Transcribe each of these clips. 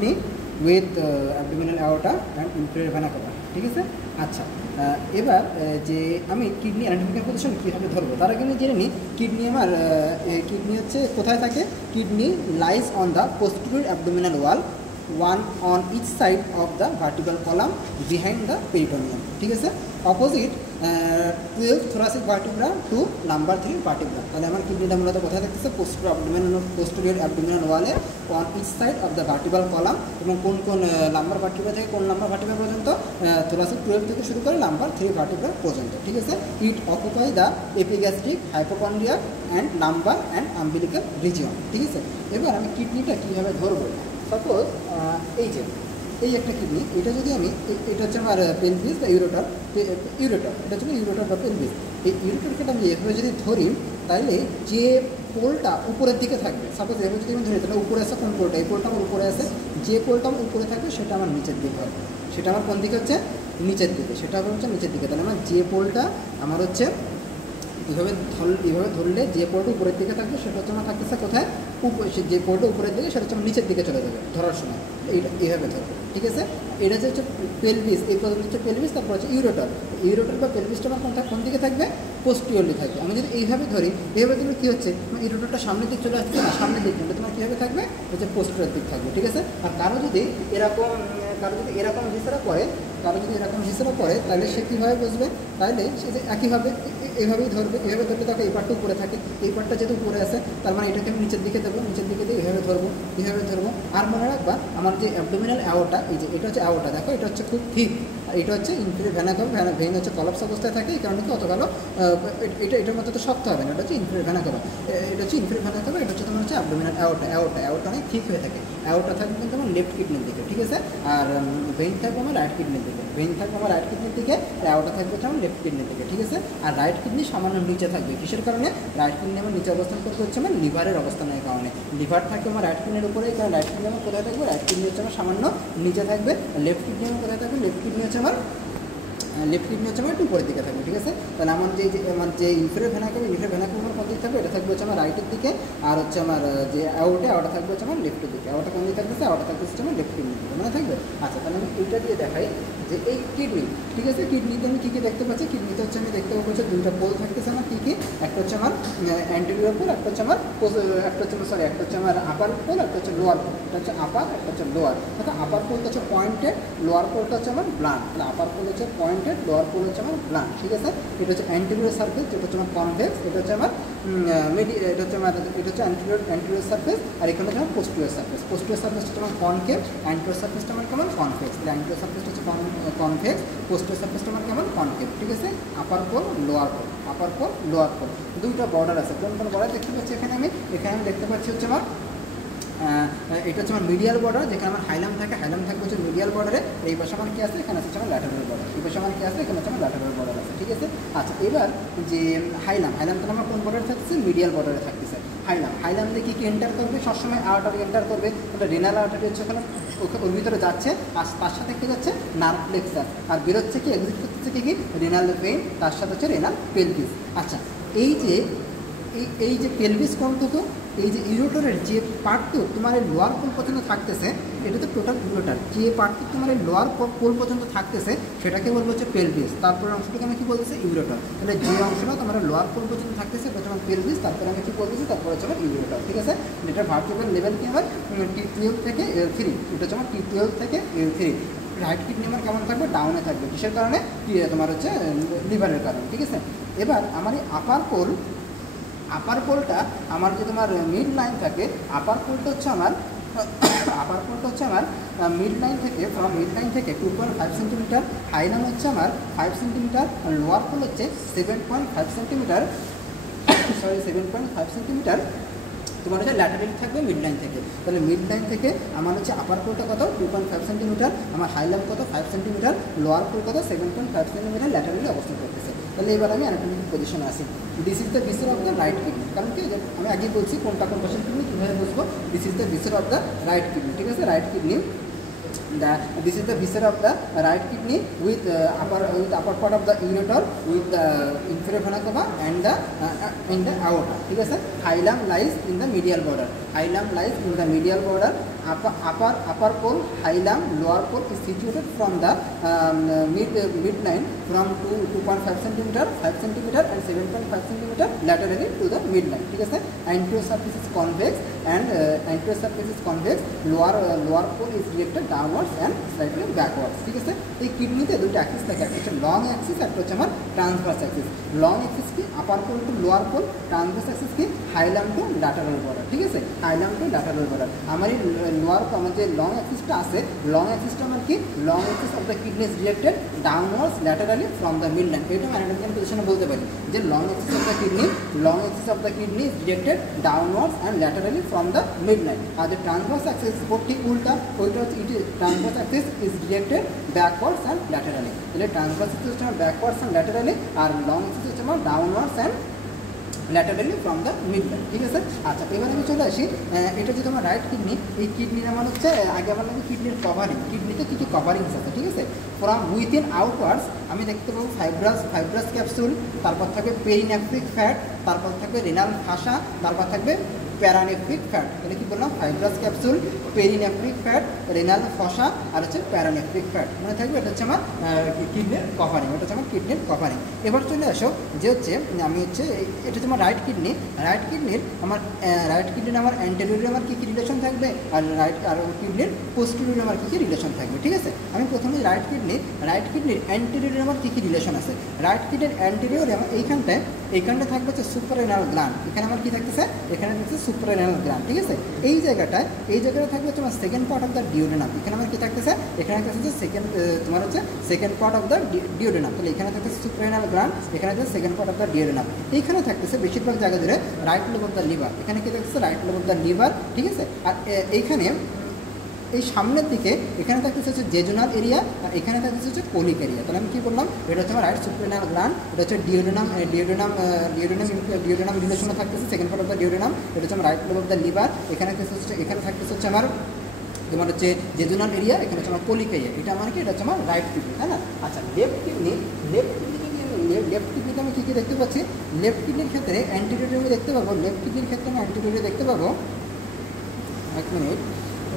Kidney with abdominal aorta and inferior vena CAVA. ঠিক আছে। আচ্ছা, এবার যে আমি কিডনি অ্যানাটমিক্যাল পজিশন কীভাবে ধরবো তার আগে আমি জেনে নিই কিডনি আমার কিডনি হচ্ছে কোথায় থাকে। Kidney lies on the posterior abdominal wall, one on each side of the vertical column behind the peritoneum. ঠিক আছে, opposite 12 thoracic vertebra to number 3 vertebra। তাহলে আমার কিডনিটা মূলত কোথায় থাকতেছে পোস্টেরিয়র অ্যাবডোমিনাল ওয়ালে on each side of the vertical column, এবং কোন কোন নাম্বার ভার্টিব্রা থেকে কোন নাম্বার ভার্টিব্রা পর্যন্ত, thoracic 12 থেকে শুরু করে নাম্বার 3 ভার্টিব্রা পর্যন্ত। ঠিক আছে, it occupy the epigastric, hypochondria and lumbar and umbilical region. ঠিক আছে, এবার আমি কিডনিটা কীভাবে ধরবো। সাপোজ এই একটা কিডনি, এটা যদি আমি এটা হচ্ছে আমার পেলভিস বা ইউরেটর, এটা হচ্ছে ইউরেটর বা পেলভিস। এই ইউরেটরকে আমি এভাবে যদি ধরি তাহলে যে পোলটা উপরের দিকে থাকবে, সাপোজ এভাবে যদি আমি ধরি তাহলে উপরে আছে কোন পোলটা, এই পোলটা আমার উপরে আছে, যে পোলটা আমার উপরে থাকবে সেটা আমার নিচের দিকে হবে, সেটা আমার কোন দিকে হচ্ছে নিচের দিকে, সেটা হচ্ছে নিচের দিকে। তাহলে আমার যে পোলটা আমার হচ্ছে এইভাবে ধরলে যে পোলটা উপরের দিকে থাকবে সেটা হচ্ছে আমার থাকতেছে কোথায়, যে পোলটা উপরের দিকে সেটা হচ্ছে আমার নিচের দিকে চলে যাবে ধরার সময়, এইটা এইভাবে ধরবে। ঠিক আছে, এটা হচ্ছে পেলভিস, এই পর্যন্ত হচ্ছে পেলভিস, তারপর হচ্ছে ইউরেটর বা পেলভিসটা আমার কোন দিকে থাকবে, পোস্টিরিয়রলি থাকবে। আমি যদি এইভাবে ধরি, এইভাবে ধরলে কী হচ্ছে, ইউরেটরটা সামনের দিক চলে আসছে না, সামনের দিক কিন্তু তোমার কীভাবে থাকবে, হচ্ছে পোস্টিরিয়র দিক থাকবে। ঠিক আছে, আর কারো যদি এরকম হিসেবে পড়ে তাহলে সে কীভাবে বুঝবে, তাহলে সে যে একইভাবে এইভাবেই ধরবে, এভাবে ধরলে তাকে এই পার্টটা উপরে থাকে, এই পার্টটা যেহেতু উপরে আছে তার মানে এটাকে আমি নিচের দিকে দেবো, নিচের দিকে দিয়ে এইভাবে ধরবো। আর মনে রাখবা আমার যে অ্যাবডোমিনাল অ্যাওর্টা, এই যে এটা হচ্ছে অ্যাওর্টা, দেখো এটা হচ্ছে খুব ঠিক, আর এটা হচ্ছে ইনফেরিয়র ভেনা কাভা, ভেন হচ্ছে কলাপস অবস্থায় থাকে, এই কারণে কি অত ভালো এটার মধ্যে তো শক্ত হবে না, এটা হচ্ছে ইনফেরিয়র ভেনা কাভা, এটা হচ্ছে ইনফেরিয়র ভেনা কাভা, এটা হচ্ছে তোমার হচ্ছে অ্যাবডোমিনাল অ্যাওর্টা অনেক ঠিক হয়ে থাকে। অ্যাওর্টা থাকবে কিন্তু আমার লেফট কিডনির দিকে। ঠিক আছে, আর ভেইন থাকবে আমার রাইট কিডনির দিকে, অ্যাওর্টা থাকবে হচ্ছে আমার লেফট কিডনির দিকে। ঠিক আছে, আর রাইট কিডনি সামান্য নিচে থাকবে, কিসের কারণে, রাইট কিডনি আমার নিচে অবস্থান করতে হচ্ছে আমার লিভারের অবস্থানের কারণে। লিভার থাকবে আমার রাইট কিডনির উপরে, কারণ রাইট কিডনি আমার কোথায় থাকবে, রাইট কিডনি হচ্ছে আমার সামান্য নিচে থাকবে। লেফট কিডনি আমার কোথায় থাকবে, লেফট কিডনি হচ্ছে আমার একটু উপরের দিকে থাকবে। ঠিক আছে, তাহলে আমার যে ইনফেরিয়র ভেনা কাভা, আমার কোন দিকে থাকবে, এটা থাকবে হচ্ছে আমার রাইটের দিকে, আর হচ্ছে আমার যে অ্যাওর্টা থাকবে হচ্ছে আমার লেফটের দিকে। অ্যাওর্টা কোন দিকে থাকতেছে, অ্যাওর্টা থাকতেছে আমার লেফট কিডনির দিকে, মনে থাকবে। আচ্ছা, তাহলে আমি এইটা দিয়ে দেখাই যে এই কিডনি। ঠিক আছে, কিডনিতে আমি কী দেখতে পাচ্ছি, কিডনিতে হচ্ছে আমি দেখতে পাচ্ছি দুইটা পোল থাকতেছে আমার, কী একটা হচ্ছে আমার অ্যান্টেরিয়র পোল, একটা হচ্ছে আমার আপার পোল, একটা হচ্ছে লোয়ার পোল। এটা হচ্ছে আপার, একটা হচ্ছে লোয়ার। অর্থাৎ আপার পোলটা হচ্ছে পয়েন্টেড, লোয়ার পোলটা হচ্ছে আমার ব্লান্ট। তাহলে আপার পোল হচ্ছে পয়েন্টেড, লোয়ার পোল হচ্ছে আমার ব্লান্ট। ঠিক আছে, এটা হচ্ছে অ্যান্টেরিয়র সারফেস, যেটা হচ্ছে আমার কনভেক্স, এটা হচ্ছে আমার এটা হচ্ছে অ্যান্টেরিয়র সারফেস, আর এখানে হচ্ছে আমার পোস্টেরিয়র সারফেস। পোস্টেরিয়র সারফেস হচ্ছে আমার কনকেভ, অ্যান্টেরিয়র সারফেসটা আমার কেমন, কনভেক্স। অ্যান্টেরিয়র সারফেসটা হচ্ছে কনভেক্স, পোস্টেরিয়র সারফেসটা আমার কেমন, কনকেভ। ঠিক আছে, আপার পোল, লোয়ার পোল, দুইটা বর্ডার আছে। কোন বর্ডার দেখতে পাচ্ছি এখানে আমি দেখতে পাচ্ছি হচ্ছে আমার এটা হচ্ছে আমার মিডিয়াল বর্ডার, যেখানে আমার হাইলাম থাকবে হচ্ছে মিডিয়াল বর্ডারে। এই পাশে আমার কী আছে, এখানে আছে আমার ল্যাটারাল বর্ডার, এই পাশে আমার কী আছে, এখানে হচ্ছে আমার ল্যাটারাল বর্ডার আছে। ঠিক আছে, আচ্ছা, এবার যে হাইলাম তাহলে আমার কোন বর্ডারে থাকতেছে, মিডিয়াল বর্ডারে থাকতেছে। হাইলাম দিয়ে কী এন্টার করবে, সবসময় আউটার এন্টার করবে, তাহলে রেনাল আউটারি হচ্ছে ওখানে ওর ভিতরে যাচ্ছে, আর তার সাথে কী যাচ্ছে, নার্ভ প্লেক্সাস, আর বেরোচ্ছে কি, এক্সিট করতেছে কি রেনাল ভেইন, তার সাথে হচ্ছে রেনাল পেলভিস। আচ্ছা, এই যে পেলভিস কোনটুকু, এই যে ইউরেটরের যে পার্টটুক তোমার এই লোয়ার পোল পর্যন্ত থাকতেছে, এটা তো টোটাল ইউরেটর, যে পার্টটুক তোমার এই লোয়ার পোল পর্যন্ত থাকতেছে সেটাকে বলবো হচ্ছে পেলভিস। তারপরে অংশটাকে আমি কী বলতেছি, ইউরেটর। তাহলে যে অংশটা তোমার লোয়ার পোল পর্যন্ত থাকতেছে এটা হচ্ছে আমার পেলভিস, তারপরে আমি কী বলতেছি, তারপরে হচ্ছে আমার ইউরেটর। ঠিক আছে, এটার ভার্টিব্রাল লেভেল কী হয়, T12 থেকে L3, এটা হচ্ছে আমার T12 থেকে L3। রাইট কিডনি আমার কেমন থাকবে, ডাউনে থাকবে, কিসের কারণে, তোমার হচ্ছে লিভারের কারণে। ঠিক আছে, এবার আমার এই আপার পোলটা আমার যে তোমার মিড লাইন থাকে, আপার পোলটা হচ্ছে আমার মিড লাইন থেকে 2.5 সেন্টিমিটার, হাইলাম হচ্ছে আমার 5 সেন্টিমিটার, আর লোয়ার পোল হচ্ছে 7.5 সেন্টিমিটার তোমার হচ্ছে ল্যাটারাল থাকবে মিড লাইন থেকে। তাহলে মিড লাইন থেকে আমার হচ্ছে আপার পোলটা কত, 2.5 সেন্টিমিটার, আমার হাইলাম কত 5 সেন্টিমিটার, লোয়ার পোল কত 7.5 সেন্টিমিটার ল্যাটারালি অবস্থান করতেছে। তাহলে এবার আমি অ্যানাটমিক্যাল পজিশনে আসি। This is the viscera of the right kidney. কারণ কি, আমি আগে বলছি কোনটা কোন পাশের কিডনি কীভাবে বুঝবো। This is the viscera of the right kidney. ঠিক আছে, right kidney, this is the viscera of the right kidney with upper part of the ureter, with the inferior vena cava and in the aorta. ঠিক আছে, hilum lies in the medial border. upper pole, hilum, lower pole is situated from the midline from 2.5 cm, 5 cm and 7.5 cm laterally to the midline. ঠিক আছে, anterior surface is convex and anterior surface is convex, lower pole is directed downwards and slightly backwards. ঠিক আছে, এই কিডনিতে দুটো Axis থাকে, একটা হচ্ছে লং অ্যাক্সিস, একটা হচ্ছে আমার ট্রান্সভার্স অ্যাক্সিস। লং অ্যাক্সিস কি upper pole to lower pole, transverse axis কি হাইলাম টু ল্যাটারাল বর্ডার। ঠিক আছে, হাইলাম টু ল্যাটারাল বর্ডার। আমার এই লোয়ার আমার যে লং অ্যাক্সিসটা আছে, লং অ্যাক্সিসটা আমার কি long axis of the kidney is directed downwards laterally from the midline. এটা অ্যানাটমিক্যাল পজিশনে বলতে পারি যে long axis of the kidney is directed downwards and laterally from the midline. আর যে ট্রান্সভার্স অ্যাক্সিস ঠিক উল্টা, ওইটা হচ্ছে transverse axis is directed backwards and laterally. তাহলে ট্রান্সভার্স অ্যাক্সিস হচ্ছে আমার ব্যাকওয়ার্ডস অ্যান্ড ল্যাটারালি, আর লং অ্যাক্সিস হচ্ছে আমার downwards and laterally from the mid line. ঠিক আছে, আচ্ছা এবার আমি চলে আসি, এটা যেহেতু আমার রাইট কিডনি, এই কিডনির আমার হচ্ছে আগে আমার লাগে কিডনির কভারিং, কিডনিতে কী কী কভারিংস আছে। ঠিক আছে, ফ্রম উইথিন আউটওয়ার্ডস আমি দেখতে পাবো ফাইব্রাস ক্যাপসুল, তারপর থাকবে পেরিনেফ্রিক ফ্যাট, তারপর থাকবে রেনাল ফাসা, তারপর থাকবে প্যারানেফ্রিক ফ্যাট। তাহলে কী বললাম, ফাইব্রাস ক্যাপসুল, পেরিনেফ্রিক ফ্যাট, রেনাল ফসা আর হচ্ছে প্যারানেফ্রিক ফ্যাট মানে থাকবে। এটা হচ্ছে আমার কিডনির কভারিং, এটা হচ্ছে আমার কিডনির কভারিং। এবার চলে আসো যে হচ্ছে আমি হচ্ছে এটা হচ্ছে আমার রাইট কিডনির আমার অ্যান্টেরিয়রে আমার কী কী রিলেশন থাকবে, আর কিডনির পোস্টেরিয়রে আমার কী কী রিলেশন থাকবে। ঠিক আছে, আমি প্রথমে রাইট কিডনির অ্যান্টেরিয়রে আমার কী কী রিলেশন আছে। রাইট কিডনির অ্যান্টেরিয়রে আমার এইখানটায় থাকবে হচ্ছে সুপ্রারেনাল গ্ল্যান্ড, এখানে আমার কী থাকতেছে, এখানে থাকছে সুপ্রারেনাল গ্ল্যান্ড। ঠিক আছে, এই জায়গাটা থাকবে হচ্ছে আমার second part of the duodenum, এখানে আমার কী থাকতেছে, এখানে থাকতেছে second part of the duodenum. তাহলে এখানে থাকতেছে সুপ্রারেনাল গ্ল্যান্ড, এখানে থাকছে second part of the duodenum. এইখানে থাকতেছে বেশিরভাগ জায়গা ধরে right lobe of the liver, এখানে কী থাকতেছে right lobe of the liver. ঠিক আছে, আর এইখানে এই সামনের দিকে এখানে থাকতেছে হচ্ছে জেজুনাল এরিয়া, আর এখানে থাকতেছে হচ্ছে কোলিক এরিয়া। তাহলে আমি কী বললাম, এটা হচ্ছে আমার রাইট সুপ্রারেনাল গ্ল্যান্ড, এটা হচ্ছে ডিওডেনাম রিলেশনে থাকতেছে second part of the duodenum. এটা হচ্ছে আমার right lobe of the liver, এখানে থাকতেছে হচ্ছে আমার তোমার হচ্ছে জেজুনাল এরিয়া, এখানে হচ্ছে আমার কোলিক এরিয়া। এটা আমার কি, এটা হচ্ছে আমার রাইট কিডনি, তাই না? আচ্ছা, লেফট কিডনিতে আমি কী কী দেখতে পাচ্ছি, লেফট কিডনির ক্ষেত্রে অ্যান্টিরিয়রে আমি দেখতে পাবো, এক মিনিট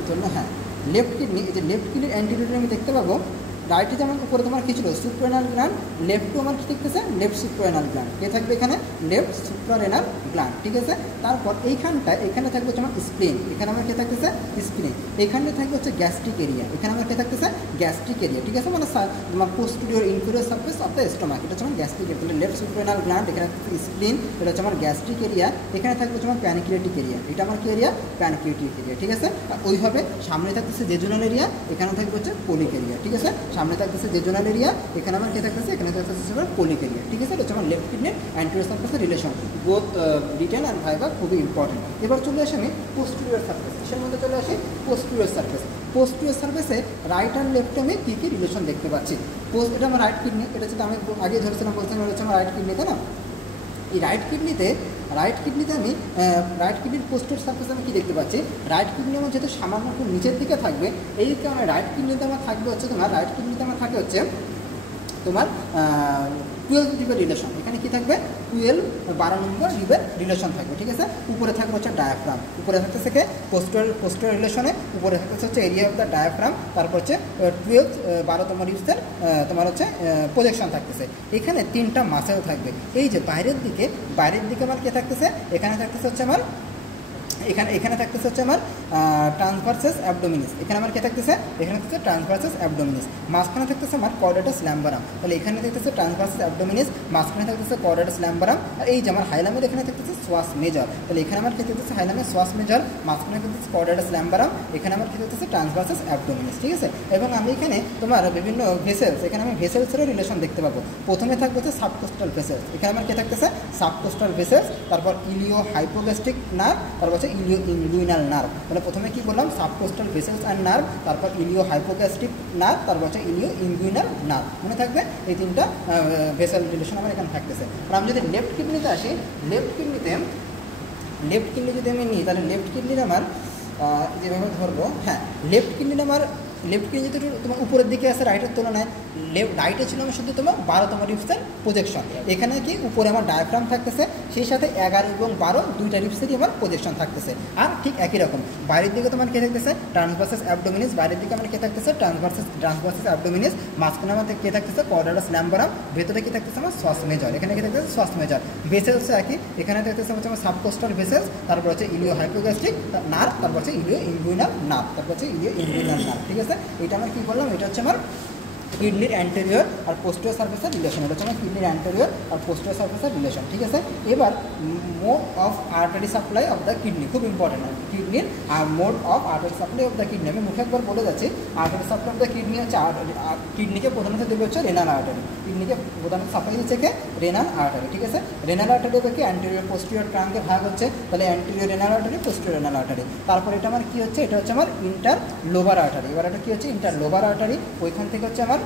জন্য, হ্যাঁ লেফট কিডনির অ্যান্টিরিয়রে আমি দেখতে পাবো, রাইটে যেমন উপরে তোমার কী ছিল সুপ্রারেনাল গ্ল্যান্ড, লেফটও আমার কী দেখতেছে লেফট সুপ্রারেনাল গ্ল্যান্ড, কে থাকবে এখানে লেফট সুপ্রারেনাল গ্ল্যান্ড। ঠিক আছে, তারপর এখানে থাকবে হচ্ছে আমার স্প্লিন, এখানে আমার কে থাকতেছে স্প্লিন, এখানে থাকবে হচ্ছে গ্যাস্ট্রিক এরিয়া, এখানে আমার কে থাকতেছে গ্যাস্ট্রিক এরিয়া। ঠিক আছে, মানে তোমার posterior inferior surface of the stomach, এটা হচ্ছে আমার গ্যাস্ট্রিক এরিয়া। তাহলে লেফট সুপ্রারেনাল গ্ল্যান্ড, এখানে থাকছে স্প্লিন, এটা হচ্ছে আমার গ্যাস্ট্রিক এরিয়া, এখানে থাকবে হচ্ছে আমার প্যানক্রিয়াটিক এরিয়া, এটা আমার কি এরিয়া, প্যানক্রিয়াটিক এরিয়া। ঠিক আছে, ওইভাবে সামনে থাকতেছে জেজুনাল এরিয়া, এখানে থাকবে হচ্ছে কোলিক এরিয়া। ঠিক আছে, সামনে থাকতেছে জেজুনাল এরিয়া, এখানে আমার কে থাকতেছে, এখানে থাকতেছে আমার কোলিক এরিয়া। ঠিক আছে, এটা হচ্ছে আমার লেফট কিডনির অ্যান্টেরিয়র সারফেসের relation, both written and viva খুবই ইম্পর্টেন্ট। এবার চলে আসি আমি পোস্টেরিয়র সারফেস, এর মধ্যে চলে আসি পোস্টেরিয়র সারফেসে রাইট অ্যান্ড লেফটে আমি কী কী রিলেশন দেখতে পাচ্ছি। এটা আমার রাইট কিডনি, এটা হচ্ছে আমি আগে ধরেছিলাম, বলছিলাম এটা হচ্ছে আমার রাইট কিডনি, তাই না? এই রাইট কিডনিতে আমি রাইট কিডনির পোস্টেরিয়র সারফেসে আমি কী দেখতে পাচ্ছি, রাইট কিডনি আমার যেহেতু সামান্য একটু নিচের দিকে থাকবে, এই কারণে রাইট কিডনিতে আমার থাকে হচ্ছে 12 রিবের রিলেশন, এখানে কি থাকবে 12 নম্বর রিবের রিলেশন থাকবে। ঠিক আছে, উপরে থাকবে হচ্ছে ডায়াফ্রাম, উপরে থাকতেছে কে পোস্টেরিয়র রিলেশনে, উপরে থাকতেছে হচ্ছে এরিয়া অফ দ্য ডায়াফ্রাম, তারপর হচ্ছে 12তম রিবসের তোমার হচ্ছে প্রজেকশন থাকতেছে। এখানে 3টা মাসেল থাকবে, এই যে বাইরের দিকে আমার কে থাকতেছে, এখানে থাকতেছে হচ্ছে আমার ট্রান্সভার্সাস অ্যাবডোমিনিস, এখানে আমার কে থাকতেছে, এখানে থাকতেছে ট্রান্সভার্সাস অ্যাবডোমিনিস, মাঝখানে থাকতেছে আমার কর্ডাটাস ল্যাম্বারাম। তাহলে এখানে থাকতেছে ট্রান্সভার্সাস অ্যাবডোমিনিস, মাঝখানে থাকতেছে কর্ডাটাস ল্যাম্বারাম, আর এই যে আমার হাইলামের এখানে থাকতেছে সোয়াস মেজর। তাহলে এখানে আমার কে থাকতেছে হাইলামের সোয়াস মেজর, মাঝখানে থাকতেছে কর্ডাটাস ল্যাম্বারাম, এখানে আমার কে থাকতেছে ট্রান্সভার্সাস অ্যাবডোমিনিস। ঠিক আছে, এবং আমি এখানে তোমার বিভিন্ন ভেসেলস, এখানে আমি ভেসেলসেরও রিলেশন দেখতে পাবো। প্রথমে থাকবে হচ্ছে সাবকোস্টাল ভেসেলস, এখানে আমার কে থাকতেছে সাবকোস্টাল ভেসেলস, তারপর ইলিও হাইপোগ্যাস্ট্রিক নার্ভ, তারপর হচ্ছে ইনগুইনাল নার্ভ। তাহলে প্রথমে কি বললাম, সাবকোস্টাল ভেসেলস অ্যান্ড নার্ভ, তারপর ইলিও হাইপোগ্যাস্ট্রিক নার্ভ, তারপর হচ্ছে ইনগুইনাল নার্ভ। মনে থাকবে এই 3টা ভেসেল রিলেশন আমার এখানে থাকতেছে। আর আমি যদি লেফট কিডনিতে আসি, লেফট কিডনি যদি আমি নিই, তাহলে লেফট কিডনির আমার যেভাবে ধরবো, হ্যাঁ লেফট কিডনির আমার লেফট কিডনি যেহেতু তোমার উপরের দিকে আছে রাইটের তুলনায়, রাইটে ছিল আমার শুধু তোমার 12তম রিপসের প্রজেকশন। এখানে কি উপরে আমার ডায়াফ্রাম থাকতেছে, সেই সাথে 11 এবং 12 দুইটা রিপসেরই আমার প্রজেকশন থাকতেছে। আর ঠিক একই রকম বাইরের দিকে তোমার কে থাকতেছে ট্রান্সভার্সাস অ্যাবডোমিনিস, বাইরের দিকে আমার কে থাকতেছে ট্রান্সভার্সাস অ্যাবডোমিনিস, মাঝখানে আমাদের কে থাকতেছে কোয়াড্রাটাস ল্যাম্বারাম, ভেতরে কি থাকতেছে আমার সস মেজর, এখানে কি থাকতেছে সস মেজর। ভেসেলস একই, এখানে থাকতেছে হচ্ছে আমার সাবকোস্টাল ভেসেলস, তারপর হচ্ছে ইলিও হাইপোগ্যাস্ট্রিক নার্ভ, তারপর হচ্ছে ইলিও ইনগুইনাল নার্ভ, তারপর হচ্ছে ইলিও ইনগুইনাল নার্ভ। ঠিক আছে, এটা আমার কী বললাম, এটা হচ্ছে আমার কিডনির অ্যান্টেরিয়র আর পোস্টেরিয়র সার্ফেসের রিলেশন, এটা হচ্ছে আমার কিডনির অ্যান্টেরিয়র আর পোস্টেরিয়র সার্ফেসের রিলেশন। ঠিক আছে, এবার mode of artery supply of the kidney, খুব ইম্পর্টেন্ট কিডনির mode of artery supply of the kidney. আমি মুখে একবার বলে যাচ্ছি, artery supply of the kidney হচ্ছে কিডনিকে প্রধানত দেবে হচ্ছে রেনাল আর্টারি, কিডনিকে প্রধানত সাপ্লাই দিচ্ছে কে রেনাল আর্টারি। ঠিক আছে, রেনাল আর্টারি থেকে অ্যান্টেরিয়র পোস্টেরিয়র ট্রাঙ্কে ভাগ হচ্ছে, তাহলে anterior renal artery, posterior renal artery. তারপর এটা আমার কী হচ্ছে, এটা হচ্ছে আমার ইন্টার লোবার আর্টারি। এবার এটা কী হচ্ছে ইন্টার লোবার আর্টারি, ওইখান থেকে হচ্ছে আমার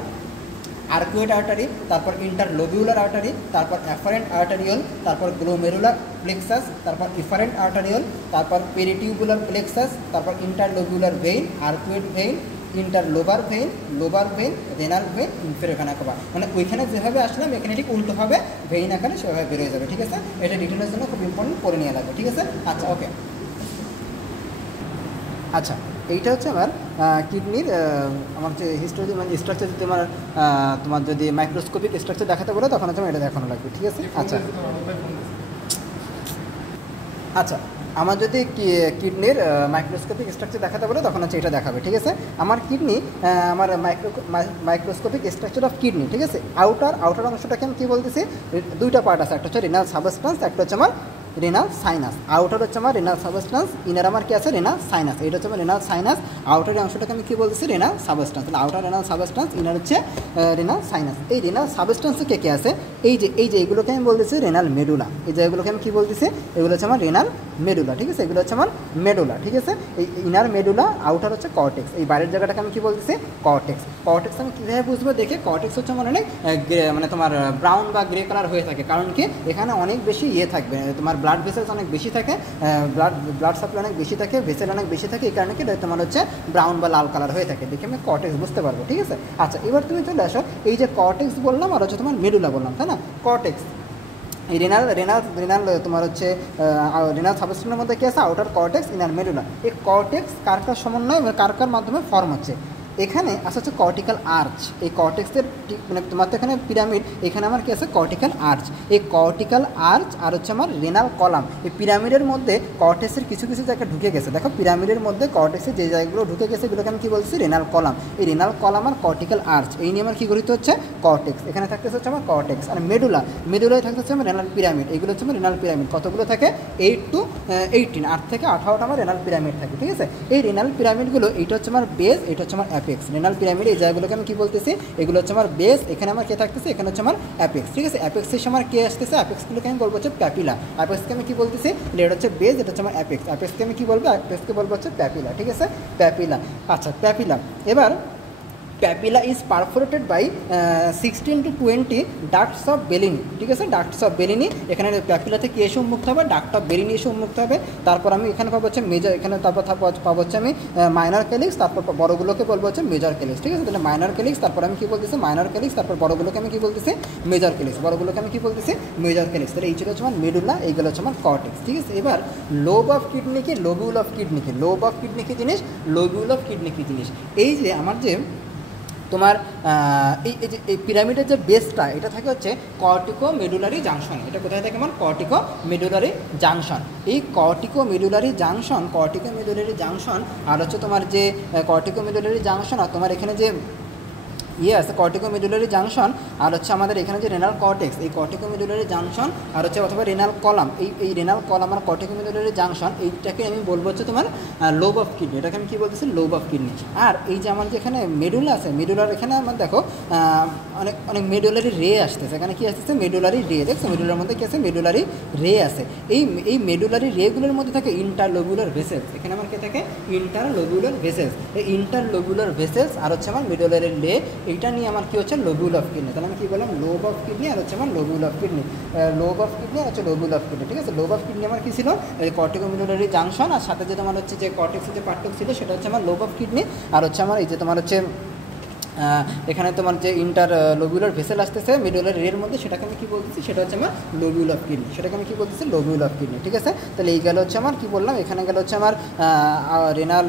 আর্কুয়েট আর্টারি, তারপর ইন্টারলোবিউলার আর্টারি, তারপর অ্যাফারেন্ট আর্টারিওল, তারপর গ্লোমেরুলার প্লেক্সাস, তারপর ইফারেন্ট আর্টারিওল, তারপর পেরিটিউবুলার প্লেক্সাস, তারপর interlobular vein, arcuate vein, interlobar vein, lobar vein, renal vein, inferior vena cava. মানে ওইখানে যেভাবে আসলাম এখানে ঠিক উল্টোভাবে ভেইন এখানে সেভাবে বেরোয় যাবে। ঠিক আছে, এটা ডিটেলের জন্য খুব ইম্পর্টেন্ট করে নিয়ে লাগবে। ঠিক আছে, আচ্ছা ওকে। আচ্ছা, এইটা হচ্ছে আমার কিডনির আমার যে হিস্টোরি মানে স্ট্রাকচার, যদি আমার তোমার যদি মাইক্রোস্কোপিক স্ট্রাকচার দেখাতে বলে তখন হচ্ছে আমার এটা দেখানো লাগবে। ঠিক আছে, আচ্ছা আচ্ছা, আমার যদি কিডনির মাইক্রোস্কোপিক স্ট্রাকচার দেখাতে বলে তখন হচ্ছে এটা দেখাবে। ঠিক আছে, আমার কিডনি আমার মাইক্রোস্কোপিক স্ট্রাকচার অফ কিডনি। ঠিক আছে, আউটার অংশটাকে আমি কী বলতেছি, দুইটা পার্ট আছে, একটা হচ্ছে রেনাল সাবস্টেন্স, একটা হচ্ছে আমার রেনাল সাইনাস। আউটার হচ্ছে আমার রেনাল সাবস্টেন্স, ইনার আমার কি আছে রেনাল সাইনাস। এটা হচ্ছে আমার রেনাল সাইনাস, আউটারের অংশটাকে আমি কী বলতেছি রেনাল সাবস্টেন্স। তাহলে আউটার রেনাল সাবস্টেন্স, ইনার হচ্ছে রেনাল সাইনাস। এই রেনাল সাবস্টেন্সে কে কে আছে, এই যে এইগুলোকে আমি বলতেছি রেনাল মেডুলা। এই যে এগুলোকে আমি কী বলতেছি, এগুলো হচ্ছে আমার রেনাল মেডুলা। ঠিক আছে, এগুলো হচ্ছে আমার মেডুলা। ঠিক আছে, এই ইনার মেডুলা, আউটার হচ্ছে কর্টেক্স, এই বাইরের জায়গাটাকে আমি কী বলতেছি কর্টেক্স। কর্টেক্স আমি কীভাবে বুঝবো, দেখে কর্টেক্স হচ্ছে আমার অনেক মানে তোমার ব্রাউন বা গ্রে কালার হয়ে থাকে, কারণ কি এখানে অনেক বেশি থাকবে, তোমার ব্লাড ভেসেলস অনেক বেশি থাকে, ব্লাড সাপ্লাই অনেক বেশি থাকে, ভেসেল অনেক বেশি থাকে, এই কারণে কি তোমার হচ্ছে ব্রাউন বা লাল কালার হয়ে থাকে, দেখে আমি কর্টেক্স বুঝতে পারবো। ঠিক আছে, আচ্ছা এবার তুমি চলে আসো, এই যে কর্টেক্স বললাম আর হচ্ছে তোমার মেডুলা বললাম, তাই না। কর্টেক্স, এই রেনাল তোমার হচ্ছে রেনাল সাবস্টেন্সের মধ্যে কী আছে, আউটার কর্টেক্স, ইনার মেডুলা। এই কর্টেক্স কার সমন্বয় কার মাধ্যমে ফর্ম হচ্ছে, এখানে আসা হচ্ছে কর্টিক্যাল আর্চ। এই কর্টেক্সের মানে তোমার তো এখানে পিরামিড, এখানে আমার কি আছে কর্টিক্যাল আর্চ। এই কর্টিক্যাল আর্চ আর হচ্ছে আমার রেনাল কলাম, এই পিরামিডের মধ্যে কর্টেক্সের কিছু জায়গা ঢুকে গেছে। দেখো পিরামিডের মধ্যে কর্টেক্সের যে জায়গাগুলো ঢুকে গেছে এগুলোকে আমি কী বলছি রেনাল কলাম। এই রেনাল কলাম আর কর্টিক্যাল আর্চ, এই নিয়ে আমার কী গঠিত হচ্ছে কর্টেক্স। এখানে থাকতেছে হচ্ছে আমার কর্টেক্স। আর মেডুলায় থাকতে হচ্ছে আমার রেনাল পিরামিড। এইগুলো হচ্ছে আমার রেনাল পিরামিড, কতগুলো থাকে 8 to 18, 8 থেকে 18টা আমার রেনাল পিরামিড থাকে। ঠিক আছে, এই রেনাল পিরামিডগুলো এইটা হচ্ছে আমার বেস, এটা হচ্ছে আমার অ্যাপেক্স। রেনাল পিরামিড এই জায়গাগুলোকে আমি কী বলতেছি, এগুলো হচ্ছে আমার বেস, এখানে আমার কে থাকতেছে, এখানে হচ্ছে আমার অ্যাপেক্স। ঠিক আছে, অ্যাপেক্সের সময় কে আসতেছে, অ্যাপেক্সগুলোকে আমি বলবো হচ্ছে প্যাপিলা। অ্যাপেক্সকে আমি কী বলতেছি, এটা হচ্ছে বেস, এটা হচ্ছে আমার অ্যাপেক্স। অ্যাপেক্সকে আমি কী বলবো, অ্যাপেক্সকে বলবো হচ্ছে প্যাপিলা। ঠিক আছে, প্যাপিলা। আচ্ছা, প্যাপিলা, এবার papilla is perforated by 16 to 20 ducts of Bellini. ঠিক আছে, ডাক্টস অফ বেলিনি, এখানে প্যাপিলাতে কি এসে উন্মুক্ত হবে, ডাক্ট অফ বেলিনি এসে উন্মুক্ত হবে। তারপর আমি এখানে পাবো হচ্ছে মেজর, এখানে তারপর পাবো হচ্ছে আমি মাইনর ক্যালিক্স, তারপর বড়গুলোকে বলবো হচ্ছে মেজর ক্যালিক্স। ঠিক আছে, তাহলে মাইনর ক্যালিক্স, তারপর আমি কী বলতেছি মাইনর ক্যালিক্স, তারপর বড়গুলোকে আমি কী বলতেছি মেজর ক্যালিক্স, বড়গুলোকে আমি কী বলতেছি মেজর ক্যালিক্স। তাহলে এই ছিল হচ্ছে আমার মেডুলা, এইগুলো হচ্ছে আমার কর্টেক্স। ঠিক আছে, এবার লোব অফ কিডনি কি, লোবিউল অফ কিডনি কি, লোব অফ কিডনি কি জিনিস, লোবিউল অফ কিডনি কি জিনিস। এই যে আমার যে তোমার এই পিরামিডের যে বেসটা, এটা থাকে হচ্ছে কর্টিকো মেডুলারি জাংশন। এটা কোথায় থাকে আমার কর্টিকো মেডুলারি জাংশন। এই কর্টিকো মেডুলারি জাংশন আর হচ্ছে তোমার যে কর্টিকো মেডুলারি জাংশন আর তোমার এখানে যে আছে কর্টিকো মেডুলারি জাংশন আর হচ্ছে আমাদের এখানে যে রেনাল কর্টেক্স, এই কর্টিকো মেডুলারি জাংশন আর হচ্ছে অথবা রেনাল কলাম, এই রেনাল কলাম আর কর্টিকো মেডুলারি জাংশন, এইটাকে আমি বলবো হচ্ছে তোমার লোব অফ কিডনি। এটাকে আমি কী বলতেছি লোব অফ কিডনি। আর এই যে আমার যে এখানে মেডুলা আছে, মেডুলার এখানে আমার দেখো অনেক মেডুলারি রে আসতেছে, এখানে কি আসতেছে মেডুলারি রে, দেখছো মেডুলার মধ্যে কী আছে মেডুলারি রে আছে। এই মেডুলারি রেগুলোর মধ্যে থাকে ইন্টারলোবুলার ভেসেলস, এখানে আমার কে থাকে ইন্টারলোবুলার ভেসেলস। এই ইন্টারলোবুলার ভেসেলস আর হচ্ছে আমার মেডুলারি রে, এইটা নিয়ে আমার কী হচ্ছে লোবিউল অফ কিডনি। তাহলে আমি কী বললাম লোব অফ কিডনি আর হচ্ছে আমার lobule of kidney, lobe of kidney আর হচ্ছে লোবিউল অফ কিডনি, ঠিক আছে। লোব অফ কিডনি আমার কী ছিল কর্টিকোমিডুলারি জাংশন, আর সাথে যে তোমার হচ্ছে যে কর্টেক্সের যে পার্টটুক ছিল সেটা হচ্ছে আমার লোব অফ কিডনি, আর হচ্ছে আমার এই যে তোমার হচ্ছে এখানে তোমার যে ইন্টার লোবিউলার ভেসেল আসতেছে মিডুলার এর মধ্যে, সেটাকে আমি কী বলতেছি সেটা হচ্ছে আমার লোবিউল অফ কিডনি, সেটাকে আমি কী বলতেছি লোবিউল অফ কিডনি, ঠিক আছে। তাহলে এই গেল হচ্ছে আমার কী বললাম, এখানে গেল হচ্ছে আমার রেনাল,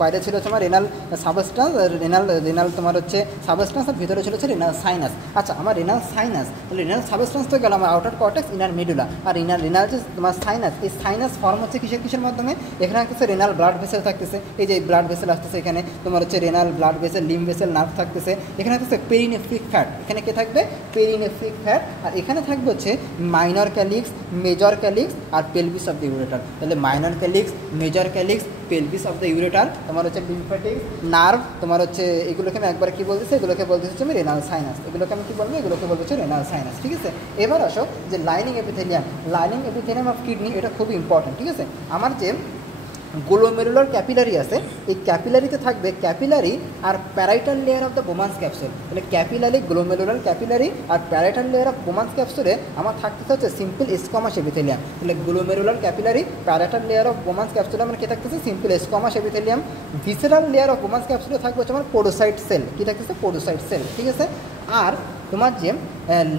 বাইরে ছিল হচ্ছে আমার রেনাল সাবস্টান্স, রেনাল তোমার হচ্ছে সাবস্টান্স, আর ভিতরে ছিল হচ্ছে রেনাল সাইনাস। আচ্ছা আমার রেনাল সাইনাস, তাহলে রেনাল সাবস্টান্স তো গেল আমার আউটার কর্টেক্স, ইনার মেডুলা, আর রেনাল যে তোমার সাইনাস, এই সাইনাস ফর্ম হচ্ছে কিসের মাধ্যমে, এখানে থাকতেছে রেনাল ব্লাড ভেসেল থাকতেছে, এই যে ব্লাড ভেসেল আসতেছে এখানে তোমার হচ্ছে renal blood vessel, lymph vessel, nerve থাকতেছে, এখানে থাকতেছে পেরিনেফ্রিক ফ্যাট, এখানে কে থাকবে পেরিনেফ্রিক ফ্যাট, আর এখানে থাকবে হচ্ছে মাইনর ক্যালিক্স, মেজর ক্যালিক্স আর পেলভিস অফ দ্য ইউরেটার। তাহলে minor calyx, major calyx, pelvis of the ureter, তোমার হচ্ছে লিম্ফ্যাটিক নার্ভ, তোমার হচ্ছে এগুলোকে আমি একবার কী বলতেছি, এগুলোকে বলতে হচ্ছে আমি রেনাল সাইনাস, এগুলোকে আমি কী বলবো, এগুলোকে বলতে হচ্ছে রেনাল সাইনাস, ঠিক আছে। এবার আসো যে লাইনিং এপিথেলিয়াম অফ কিডনি, এটা খুবই ইম্পর্টেন্ট, ঠিক আছে। আমার যে গ্লোমেরুলার ক্যাপিলারি আছে, এই ক্যাপিলারিতে থাকবে ক্যাপিলারি আর parietal layer of the Bowman's capsule. তাহলে ক্যাপিলারি, গ্লোমেরুলার ক্যাপিলারি আর প্যারাইটাল লেয়ার অফ বোমান্স ক্যাপসুলে আমার থাকতে হচ্ছে সিম্পল স্কোমাস এপিথেলিয়াম। তাহলে glomerular capillary, parietal layer of Bowman's ক্যাপসুলে আমার কী থাকতেছে simple squamous epithelium. Visceral layer of Bowman's ক্যাপসুলে থাকবে হচ্ছে আমার পোডোসাইট সেল, কী থাকতেছে পোডোসাইট সেল, ঠিক আছে। আর তোমার যে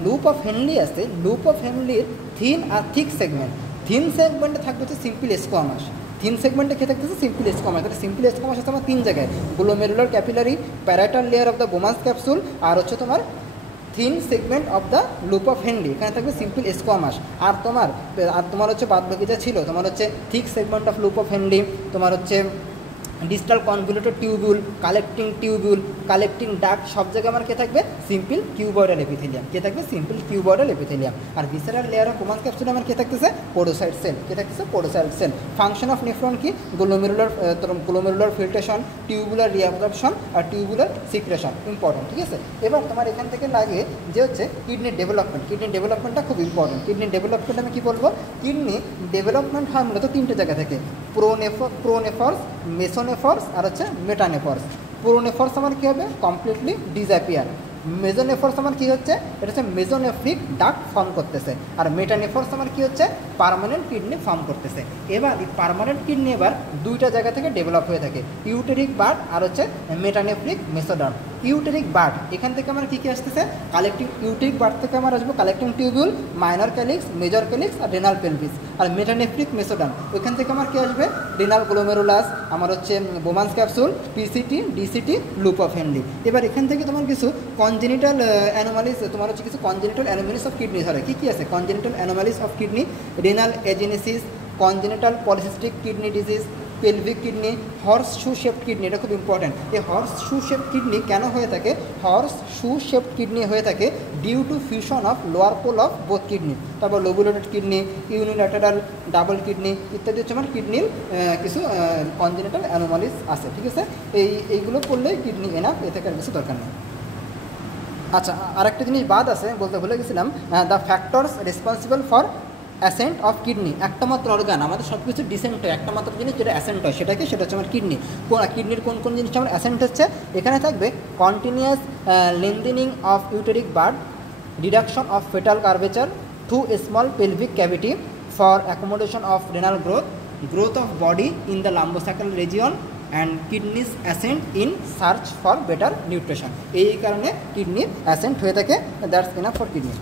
লুপ অফ হেনলি আছে, লুপ অফ হেনলির থিন আর থিক সেগমেন্ট, থিন সেগমেন্টে থাকবে হচ্ছে সিম্পল স্কোমাস, থিন সেগমেন্টে খেয়ে থাকতেছে সিম্পল স্কোমাস। তাহলে সিম্পল স্কোমাস আছে আমার 3 জায়গায়, glomerular capillary, parietal layer of the Bowman's capsule, আর হচ্ছে তোমার thin segment of the loop of Henle, এখানে থাকবে সিম্পল স্কোমাস। আর তোমার হচ্ছে বাদবাকি যা ছিল তোমার হচ্ছে thick segment of loop of Henley, তোমার হচ্ছে distal convoluted tubule, collecting duct, সব জায়গায় আমার কে থাকবে সিম্পল কিউবয়েডাল এপিথেলিয়াম, কে থাকবে সিম্পল কিউবয়েডাল এপিথেলিয়াম। আর ভিসেরাল লেয়ার অফ বোমান্স ক্যাপসুলে আমার কে থাকতেছে পোডোসাইট সেল, কে থাকতেছে podocyte cell. Function of nephron কি, গ্লোমেরুলার ফিল্ট্রেশন, টিউবুলার রিঅ্যাবজর্পশন আর টিউবুলার সিক্রেশন, ইম্পর্টেন্ট, ঠিক আছে। এবার তোমার এখান থেকে লাগে যে হচ্ছে কিডনির ডেভেলপমেন্ট, কিডনির ডেভেলপমেন্টটা খুব ইম্পর্টেন্ট। কিডনির ডেভেলপমেন্ট আমি কী বলবো, কিডনি ডেভেলপমেন্ট হয় মূলত 3টে জায়গা থেকে, প্রোনেফর্স, মেসোনেফর্স আর হচ্ছে মেটানেফর্স। প্রোনেফর্স আমার কী হবে কমপ্লিটলি ডিসঅ্যাপিয়ার, মেজোনেফর্স আমার কী হচ্ছে, এটা হচ্ছে মেজোনেফ্রিক ডাক্ট ফর্ম করতেছে, আর মেটানেফর্স আমার কী হচ্ছে পার্মানেন্ট কিডনি ফর্ম করতেছে। এবার এই পার্মানেন্ট কিডনি এবার 2টা জায়গা থেকে ডেভেলপ হয়ে থাকে, ইউটেরিক বার্ড আর হচ্ছে মেটানেফ্রিক মেসোডার্ম। ইউটেরিক বার্ড এখান থেকে আমার কী কী আসতেছে, কালেক্টিং, ইউটেরিক বার্ড থেকে আমার আসবে collecting tubule, minor calyx, major calyx আর রেনাল পেলভিস। আর মেটানেফ্রিক মেসোডার্ম ওইখান থেকে আমার কী আসবে, রেনাল গ্লোমেরুলাস, আমার হচ্ছে Bowman's capsule, PCT, DCT, loop of Henle. এবার এখান থেকে তোমার কিছু কনজেনিটাল অ্যানোমালিস, তোমার হচ্ছে কিছু কনজেনিটাল অ্যানোমালিস অফ কিডনি ধরে, কী কী আছে congenital anomalies of kidney, renal agenesis, congenital polycystic kidney disease, pelvic kidney, horseshoe shaped kidney, এটা খুব ইম্পর্টেন্ট। এই হর্স শু শেপড কিডনি কেন হয়ে থাকে, হর্স শু শেপড কিডনি হয়ে থাকে due to fusion of lower pole of both kidney. তারপর lobulated kidney, unilateral double kidney ইত্যাদি হচ্ছে আমার কিডনির কিছু কনজেনিটাল অ্যানোমালিস আছে, ঠিক আছে। এইগুলো করলেই কিডনি এনাফ, এ থেকে আর কিছু দরকার নেই। আচ্ছা আরেকটা জিনিস বাদ আছে বলতে ভুলে গেছিলাম, the factors responsible for accent of kidney. একটা মাত্র অর্গান, আমাদের সব কিছু ডিসেন্ট হয়, একটা মাত্র জিনিস যেটা অ্যাসেন্ট হয় সেটা হচ্ছে আমার কিডনি। কিডনির কোন কোন জিনিসটা আমার অ্যাসেন্ট হচ্ছে, এখানে থাকবে continuous lengthening of ureteric bud, reduction of fetal curvature through a small pelvic cavity for accommodation of renal growth of body in the lumbosacral region and kidneys ascent in search for better nutrition. এই কারণে কিডনির accent হয়ে থাকে, that's enough for kidney.